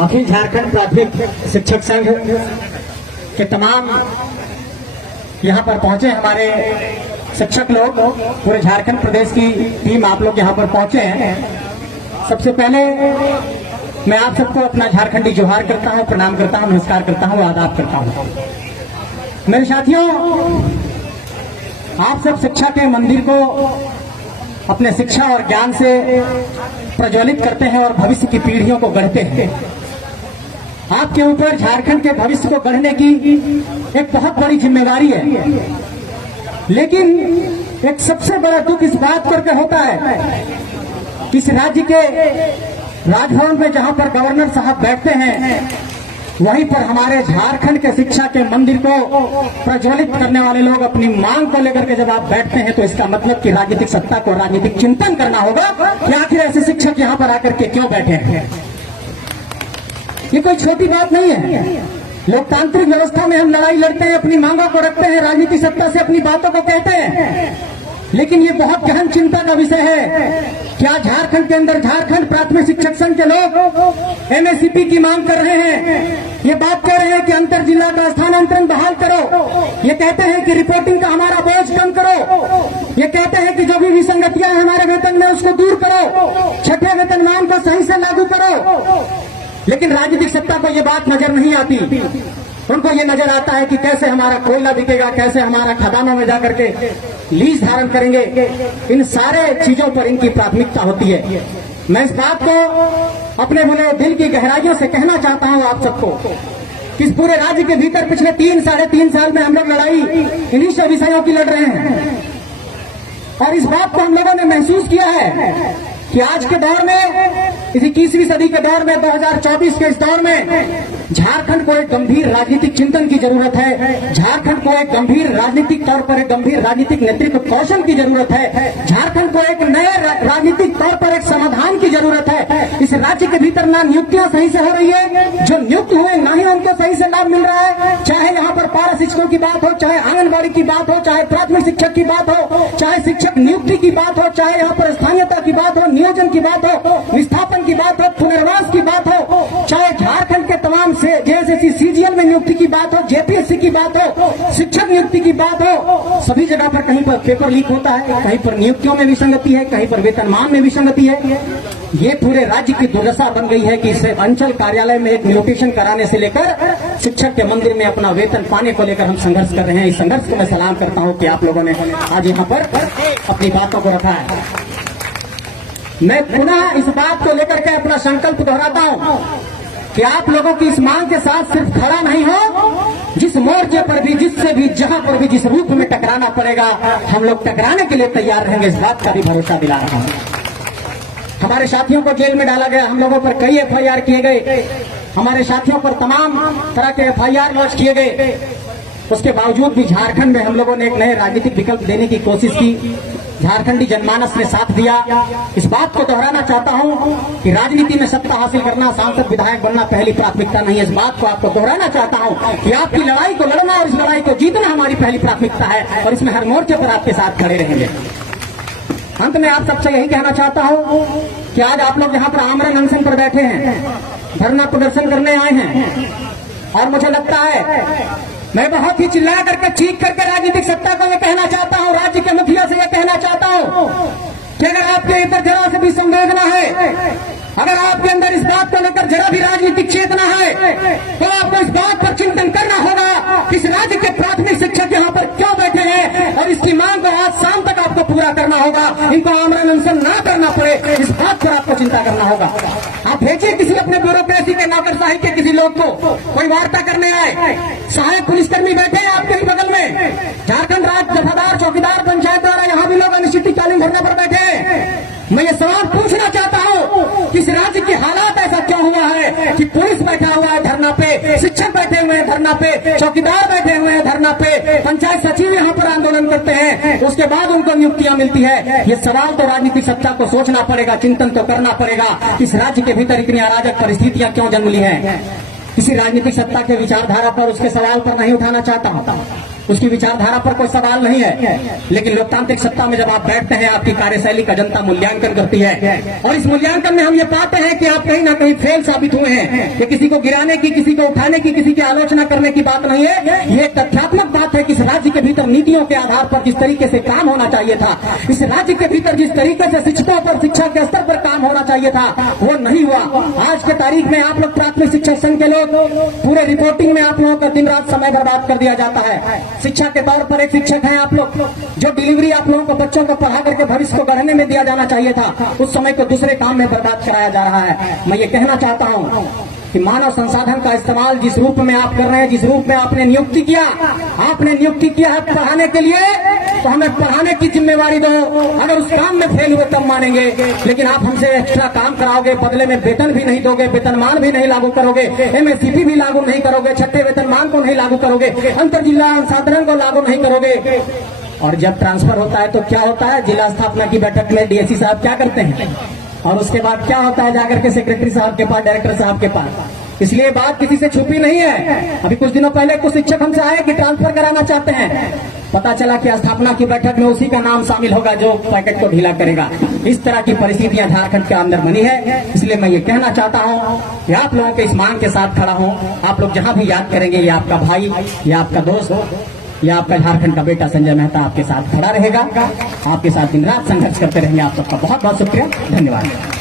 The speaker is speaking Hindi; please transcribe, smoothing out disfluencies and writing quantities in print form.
अखिल झारखंड प्राथमिक शिक्षक संघ के तमाम यहाँ पर पहुंचे हमारे शिक्षक लोग, पूरे झारखंड प्रदेश की टीम आप लोग यहाँ पर पहुंचे हैं। सबसे पहले मैं आप सबको अपना झारखंडी जोहार करता हूँ, प्रणाम करता हूँ, नमस्कार करता हूँ, आदाब करता हूँ। मेरे साथियों, आप सब शिक्षा के मंदिर को अपने शिक्षा और ज्ञान से प्रज्वलित करते हैं और भविष्य की पीढ़ियों को गढ़ते हैं। आपके ऊपर झारखंड के भविष्य को गढ़ने की एक बहुत बड़ी जिम्मेदारी है, लेकिन एक सबसे बड़ा दुख इस बात करके होता है कि इस राज्य के राजभवन में जहां पर गवर्नर साहब बैठते हैं, वहीं पर हमारे झारखंड के शिक्षा के मंदिर को प्रज्वलित करने वाले लोग अपनी मांग को लेकर के जब आप बैठते हैं, तो इसका मतलब कि राजनीतिक सत्ता को राजनीतिक चिंतन करना होगा कि आखिर ऐसे शिक्षक यहां पर आकर के क्यों बैठे हैं। ये कोई छोटी बात नहीं है। लोकतांत्रिक व्यवस्था में हम लड़ाई लड़ते हैं, अपनी मांगों को रखते हैं, राजनीतिक सत्ता से अपनी बातों को कहते हैं, लेकिन ये बहुत गहन चिंता का विषय है। क्या झारखंड के अंदर झारखंड प्राथमिक शिक्षक संघ के लोग एमएससीपी की मांग कर रहे हैं, ये बात कह रहे हैं कि अंतर जिला का स्थानांतरण बहाल करो, ये कहते हैं कि रिपोर्टिंग का हमारा बोझ कम करो, ये कहते हैं कि जो भी विसंगतियां हमारे वेतन में उसको दूर करो, छठे वेतनमान को सही से लागू करो। लेकिन राजनीतिक सत्ता को ये बात नजर नहीं आती। उनको ये नजर आता है कि कैसे हमारा कोयला बिकेगा, कैसे हमारा खदानों में जाकर के लीज धारण करेंगे। इन सारे चीजों पर इनकी प्राथमिकता होती है। मैं इस बात को अपने बुने दिल की गहराइयों से कहना चाहता हूं आप सबको कि इस पूरे राज्य के भीतर पिछले 3-3.5 साल में हम लोग लड़ाई इन्हीं सब विषयों की लड़ रहे हैं, और इस बात को हम लोगों ने महसूस किया है कि आज के दौर में, इस 21वीं सदी के दौर में, 2024 के इस दौर में झारखंड को एक गंभीर राजनीतिक चिंतन की जरूरत है। झारखंड को एक गंभीर राजनीतिक तौर पर एक गंभीर राजनीतिक नेतृत्व कौशल की जरूरत है। झारखंड को एक नए राजनीतिक तौर पर एक समाधान की जरूरत है। इस राज्य के भीतर ना नियुक्तियां सही से हो रही है, जो नियुक्त हुए ना ही उनको सही से लाभ मिल रहा है। चाहे यहाँ पर पारा शिक्षकों की बात हो, चाहे आंगनबाड़ी की बात हो, चाहे प्राथमिक शिक्षक की बात हो, चाहे शिक्षक नियुक्ति की बात हो, चाहे यहाँ पर स्थानीयता की बात हो, नियोजन की बात हो, विस्थापन की बात हो, पुनर्वास की बात हो, चाहे झारखंड के तमाम से जेएसएससी सीजीएल में नियुक्ति की बात हो, जेपीएससी की बात हो, शिक्षक नियुक्ति की बात हो, सभी जगह पर कहीं पर पेपर लीक होता है, कहीं पर नियुक्तियों में विसंगति है, कहीं पर वेतनमान में विसंगति है। ये पूरे राज्य की दुर्दशा बन गई है कि इसे अंचल कार्यालय में एक म्यूटेशन कराने से लेकर शिक्षक के मंदिर में अपना वेतन पाने को लेकर हम संघर्ष कर रहे हैं। इस संघर्ष को मैं सलाम करता हूं कि आप लोगों ने आज यहाँ पर अपनी बातों को रखा है। मैं पुनः इस बात को लेकर के अपना संकल्प दोहराता हूं कि आप लोगों की इस मांग के साथ सिर्फ खड़ा नहीं हो, जिस मोर्चे पर भी, जिससे भी, जहां पर भी, जिस रूप में टकराना पड़ेगा, हम लोग टकराने के लिए तैयार रहेंगे। इस बात का भी भरोसा दिला रहा हूं। हमारे साथियों को जेल में डाला गया, हम लोगों पर कई एफआईआर किए गए, हमारे साथियों पर तमाम तरह के एफआईआर लॉन्च किए गए। उसके बावजूद भी झारखंड में हम लोगों ने एक नए राजनीतिक विकल्प देने की कोशिश की। झारखंडी जनमानस ने साथ दिया। इस बात को दोहराना चाहता हूं कि राजनीति में सत्ता हासिल करना, सांसद विधायक बनना पहली प्राथमिकता नहीं है। इस बात को आपको दोहराना चाहता हूं कि आपकी लड़ाई को लड़ना और इस लड़ाई को जीतना हमारी पहली प्राथमिकता है, और इसमें हर मोर्चे पर आपके साथ खड़े रहेंगे। अंत में आप सबसे यही कहना चाहता हूं कि आज आप लोग यहाँ पर आमरण अनशन पर बैठे हैं, धरना प्रदर्शन करने आए हैं, और मुझे लगता है मैं बहुत ही चिल्ला करके, चीख करके राजनीतिक सत्ता को मैं कहना चाहता हूं, राज्य के मुखिया से यह कहना चाहता हूं कि अगर आपके अंदर जरा से भी संवेदना है, अगर आपके अंदर इस बात को लेकर जरा भी राजनीतिक चेतना है, तो आपको इस बात पर चिंतन करना होगा कि इस राज्य के प्राथमिक शिक्षक यहाँ पर क्यों बैठे हैं, और इसकी मांग को आज शाम तक आपको पूरा करना होगा। इनको आमरण अनशन ना करना पड़े, इस बात पर आपको चिंता करना होगा। आप भेजिए किसी अपने ब्यूरोक्रेसी के, नौकरशाही के किसी लोग को, कोई वार्ता करने आए। सहायक पुलिसकर्मी बैठे हैं आपके ही बगल में, झारखंड राज्य दफादार, चौकीदार, पंचायत द्वारा यहाँ भी लोग अनिश्चितकालीन धरने पर बैठे हैं। मैं ये सवाल पूछना चाहता हूँ कि इस राज्य की हालात ऐसा क्यों हुआ है कि पुलिस बैठा हुआ है धरना पे, शिक्षक बैठे हुए हैं धरना पे, चौकीदार बैठे हुए हैं धरना पे, पंचायत सचिव यहाँ पर आंदोलन करते हैं, उसके बाद उनको नियुक्तियां मिलती है। ये सवाल तो राजनीतिक सत्ता को सोचना पड़ेगा, चिंतन तो करना पड़ेगा कि इस राज्य के भीतर इतनी अराजक परिस्थितियां क्यों जन्म ली है। किसी राजनीतिक सत्ता के विचारधारा पर, उसके सवाल पर नहीं उठाना चाहता हूं। उसकी विचारधारा पर कोई सवाल नहीं है, लेकिन लोकतांत्रिक सत्ता में जब आप बैठते हैं आपकी कार्यशैली का जनता मूल्यांकन करती है, और इस मूल्यांकन में हम ये पाते हैं कि आप कहीं ना कहीं फेल साबित हुए हैं। कि किसी को गिराने की, किसी को उठाने की, किसी की आलोचना करने की बात नहीं है, ये तथ्यात्मक बात है कि इस राज्य के भीतर नीतियों के आधार पर जिस तरीके से काम होना चाहिए था, इस राज्य के भीतर जिस तरीके से शिक्षकों पर, शिक्षा के स्तर पर काम होना चाहिए था, वो नहीं हुआ। आज के तारीख में आप लोग प्राथमिक शिक्षक संघ के लोग पूरे रिपोर्टिंग में आप लोगों का दिन रात समय बर्बाद कर दिया जाता है। शिक्षा के तौर पर एक शिक्षक हैं आप लोग, जो डिलीवरी आप लोगों को बच्चों को पढ़ा करके भविष्य को गढ़ने में दिया जाना चाहिए था, उस समय को दूसरे काम में बर्बाद कराया जा रहा है। मैं ये कहना चाहता हूं कि मानव संसाधन का इस्तेमाल जिस रूप में आप कर रहे हैं, जिस रूप में आपने नियुक्ति किया है पढ़ाने के लिए, तो हमें पढ़ाने की जिम्मेवारी दो। अगर उस काम में फेल हुए तब मानेंगे, लेकिन आप हमसे एक्स्ट्रा काम कराओगे, बदले में वेतन भी नहीं दोगे, वेतनमान भी नहीं लागू करोगे, एमएससीपी भी लागू नहीं करोगे, छठे वेतनमान को नहीं लागू करोगे, अंतर जिला अंसाधन को लागू नहीं करोगे। और जब ट्रांसफर होता है तो क्या होता है, जिला स्थापना की बैठक में डीएससी साहब क्या करते हैं, और उसके बाद क्या होता है, जाकर के सेक्रेटरी साहब के पास, डायरेक्टर साहब के पास। इसलिए बात किसी से छुपी नहीं है। अभी कुछ दिनों पहले कुछ शिक्षक हमसे आए कि ट्रांसफर कराना चाहते हैं, पता चला कि स्थापना की बैठक में उसी का नाम शामिल होगा जो पैकेट को ढीला करेगा। इस तरह की परिस्थितियां झारखंड के अंदर बनी है। इसलिए मैं ये कहना चाहता हूं कि आप लोगों के इस मांग के साथ खड़ा हूं। आप लोग जहां भी याद करेंगे, ये आपका भाई, ये आपका दोस्त, या आपका झारखंड का बेटा संजय मेहता आपके साथ खड़ा रहेगा, आपके साथ दिन रात संघर्ष करते रहेंगे। आप सबका बहुत बहुत शुक्रिया, धन्यवाद।